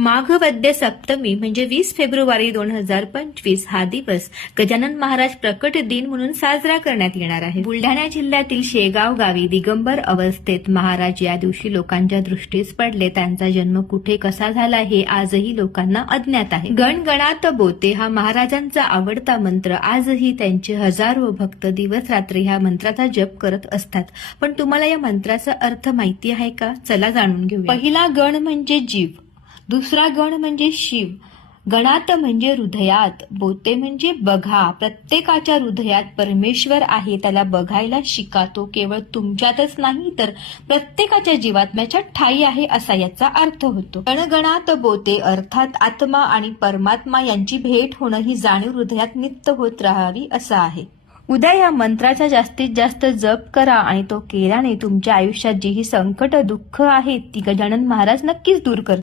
माघ वद्य सप्तमी म्हणजे 20 फेब्रुवारी 2025 हा दिवस गजानन महाराज प्रकट दिन म्हणून साजरा करण्यात येणार आहे। बुलढाणा जिल्ह्यातील शेगाव गावी दिगंबर अवस्थेत महाराज या दिवशी लोकांच्या दृष्टीस पडले। त्यांचा जन्म कुठे कसा झाला हे आजही लोकांना अज्ञात आहे। गणगणात बोते हा महाराजांचा आवडता मंत्र आजही त्यांचे हजारो भक्त दिवस रात्री ह्या मंत्राचा जप करत असतात। पण तुम्हाला या मंत्राचा अर्थ माहिती आहे का? चला जाणून घेऊया। पहिला गण म्हणजे जीव, दुसरा गण म्हणजे शिव, गणात म्हणजे हृदयात, बोते म्हणजे बघा। प्रत्येकाच्या हृदयात परमेश्वर आहे, त्याला बघायला शिका। तो केवळ तुमच्यातच नाही तर प्रत्येकाच्या जीवात्म्याच्या ठाई आहे असा याचा अर्थ होतो। गणगणात बोते अर्थात आत्मा आणि परमात्मा यांची भेट होणं ही जाणीव हृदयात नित्य होत राहावी असं आहे। उद्या या मंत्राचा जास्तीत जास्त जप करा आणि तो केल्याने तुमच्या आयुष्यात जी ही संकट दुःख आहेत ती गजानन महाराज नक्कीच दूर करतील।